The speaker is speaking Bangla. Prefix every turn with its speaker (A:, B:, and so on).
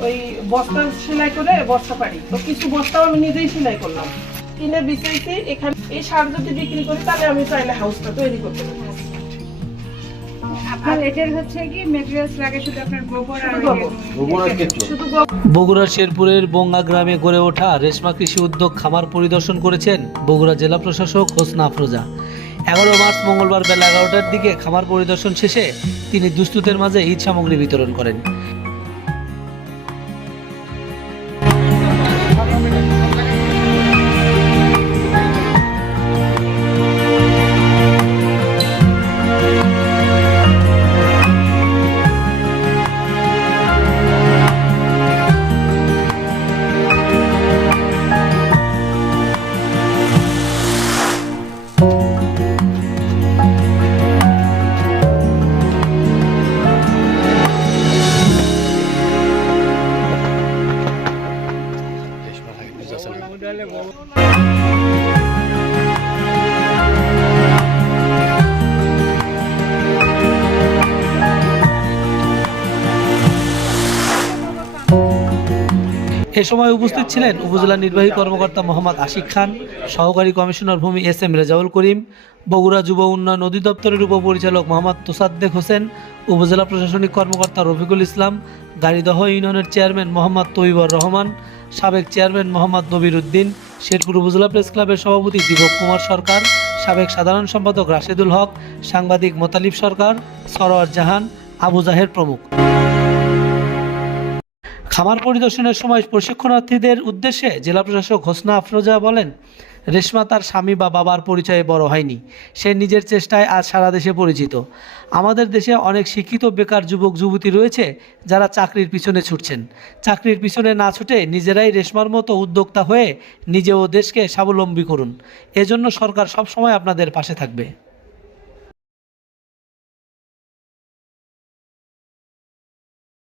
A: ওই বস্তা সেলাই করে বস্তা পারি তো কিছু বস্তাও আমি নিজেই সেলাই করলাম। কিনে বিছাইছি এখানে এই সার যদি বিক্রি করি তাহলে আমি চাইলে হাউসটা তৈরি করতে পারি। গো-
B: বগুড়ার শেরপুরের বঙ্গা গ্রামে গড়ে ওঠা রেশমা কৃষি উদ্যোগ খামার পরিদর্শন করেছেন বগুড়া জেলা প্রশাসক হোসনা আফরোজা। এগারো মার্চ মঙ্গলবার বেলা এগারোটার দিকে খামার পরিদর্শন শেষে তিনি দুস্থদের মাঝে ঈদ সামগ্রী বিতরণ করেন। এ সময় উপস্থিত ছিলেন উপজেলা নির্বাহী কর্মকর্তা মোহাম্মদ আশিক খান, সহকারী কমিশনার ভূমি এস এম রেজাউল করিম, বগুড়া যুব উন্নয়ন অধিদপ্তরের উপপরিচালক মোহাম্মদ তোসাদ্দেক হোসেন, উপজেলা প্রশাসনিক কর্মকর্তা রফিকুল ইসলাম, গাড়িদহ ইউনিয়নের চেয়ারম্যান মোহাম্মদ তৈবর রহমান সাবেক চেয়ারম্যান মোহাম্মদ নবির উদ্দিন, শেরপুর উপজেলা প্রেস ক্লাবের সভাপতি দীপক কুমার সরকার, সাবেক সাধারণ সম্পাদক রাশেদুল হক, সাংবাদিক মোতালিব সরকার, সরোয়ার জাহান, আবু জাহের প্রমুখ। খামার পরিদর্শনের সময় প্রশিক্ষণার্থীদের উদ্দেশ্যে জেলা প্রশাসক হোসনা আফরোজা বলেন রেশমা তার স্বামী বা বাবার পরিচয়ে বড় হয়নি। সে নিজের চেষ্টায় আজ সারা দেশে পরিচিত। আমাদের দেশে অনেক শিক্ষিত, বেকার যুবক, যুবতী রয়েছে যারা চাকরির পিছনে ছুটছেন। চাকরির পিছনে না ছুটে নিজেরাই রেশমার মতো উদ্যোক্তা হয়ে নিজে ও দেশকে স্বাবলম্বী করুন। এজন্য সরকার সবসময় আপনাদের পাশে থাকবে।